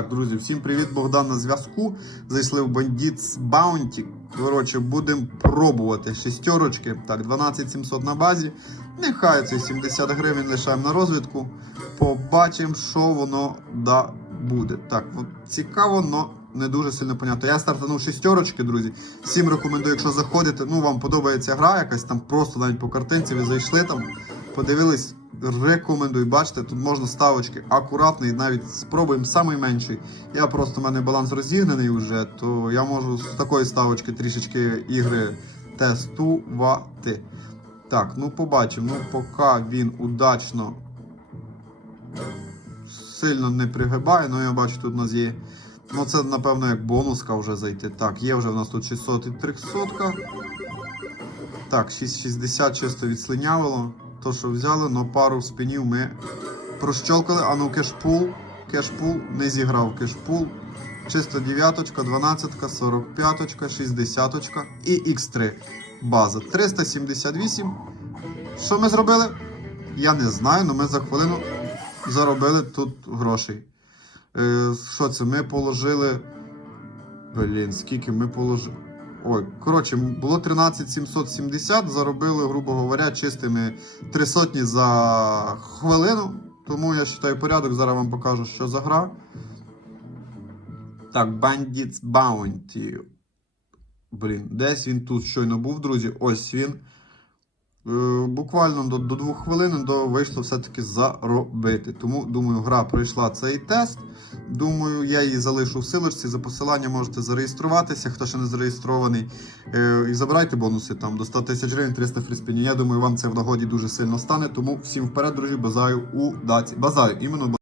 Так, друзі, всім привіт, Богдан на зв'язку. Зайшли в Bandits Bounty. Коротше, будемо пробувати шістерочки. Так, 12700 на базі. Нехай це 70 гривень лишаємо на розвідку. Побачимо, що воно да буде. Так, цікаво, но не дуже сильно понятно. Я стартанув шістерочки, друзі. Всім рекомендую, якщо заходите, ну вам подобається гра якась там, просто навіть по картинці ви зайшли там, подивились. Рекомендую, бачите, тут можна ставочки акуратний, навіть спробуємо самий менший. Я просто в мене баланс розігнаний вже, то я можу з такої ставочки трішечки ігри тестувати. Так, ну побачимо. Ну, поки він удачно сильно не пригибає, ну я бачу, тут у нас є. Ну, це, напевно, як бонуска вже зайти. Так, є вже в нас тут 600 і 300. Так, 660 чисто відслинявило. То, що взяли, но пару спинів ми прощолкали. А ну кешпул. Кешпул не зіграв кешпул. Чисто дев'яточка, 12, 45, 60 і X3. База 378. Що ми зробили? Я не знаю, але ми за хвилину заробили тут грошей. Е, що це? Ми положили. Блін, скільки ми положили. Ой, коротше, було 13770, заробили, грубо говоря, чистими три сотні за хвилину. Тому я вважаю порядок, зараз вам покажу, що за гра. Так, Bandits Bounty. Блін, десь він тут щойно був, друзі. Ось він. Е, буквально до, до двох хвилин до вийшло все-таки заробити. Тому, думаю, гра пройшла цей тест. Думаю, я її залишу в силочці. За посиланням можете зареєструватися, хто ще не зареєстрований. Е, і забирайте бонуси там до 100 тисяч гривень, 300 фріспінів. Я думаю, вам це в нагоді дуже сильно стане. Тому всім вперед, друзі, бажаю даці. Базаю, іменно